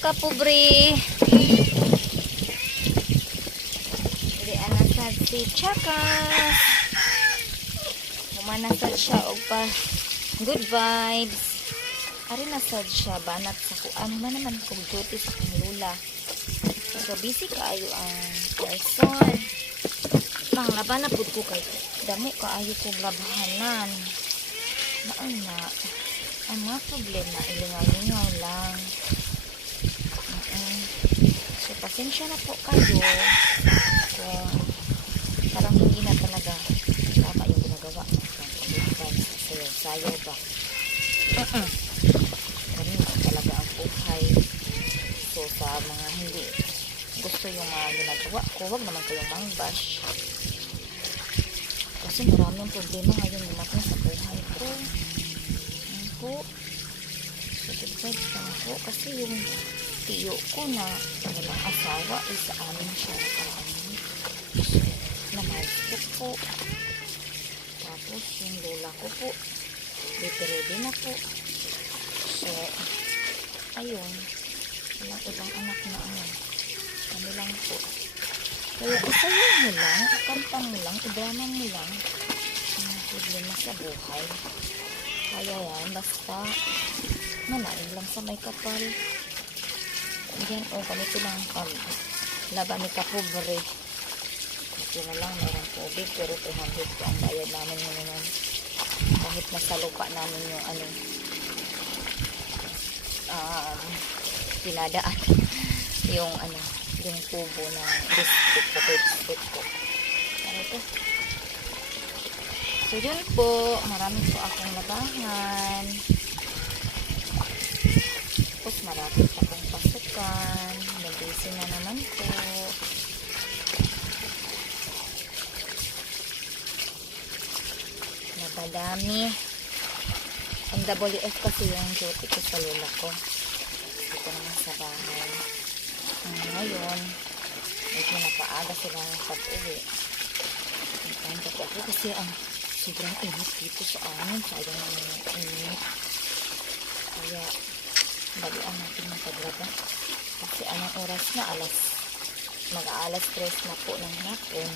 Kapobre. Dili anasad si Chakas. Humanasad siya og pa good vibes. Ari nasad siya banat sa kuan man naman kog duty sa akong lula. So busy kaayo ang person. Panglaban na pud ko kay dami kaayo kog labahanan. Naon na ang mga problema ilingaw-lingaw lang. So, pasensya na po kayo kung parang hindi na talaga tama yung ginagawa ng pagkabutan sa sayaw ba. Ganun na talaga ang buhay. So, sa mga hindi gusto yung mga ginagawa ko, huwag naman kayong mangbash. Kasi maraming problema ngayon dumating sa buhay ko. Ano po? So, good po. Kasi yung tiyo ko na walang asawa sa amin siya naman po. Tapos yung lola ko po ready na po. So ayun, walang ibang anak na kami lang po. Kaya isayin mo lang, ikampang mo lang, idrama mo lang ang problema sa buhay. Kaya yan, basta manain lang sa may kapal. Yan o, ganito lang laban ni Kapobre. Ito na lang, mayroong tubig, pero 300 po ang bayad namin ngayon. Kahit nasa lupa namin yung pinadaan yung tubo ng district ko. Ano ito? So yun po, marami po akong labahan. Tapos marami pa akong pasukan. Nag-busy na naman po. Napadami. Ang WF kasi yung duty ko sa lola ko. Dito naman sa bahay. Ngayon, medyo napaaga sila ng pag-uwi. Nagkanta po ako kasi sobrang init dito sa amin. Sayang ng init. Kaya, balian natin magpaglaba. Kasi anong oras na? Mag-aalas 3 na po ng hapon.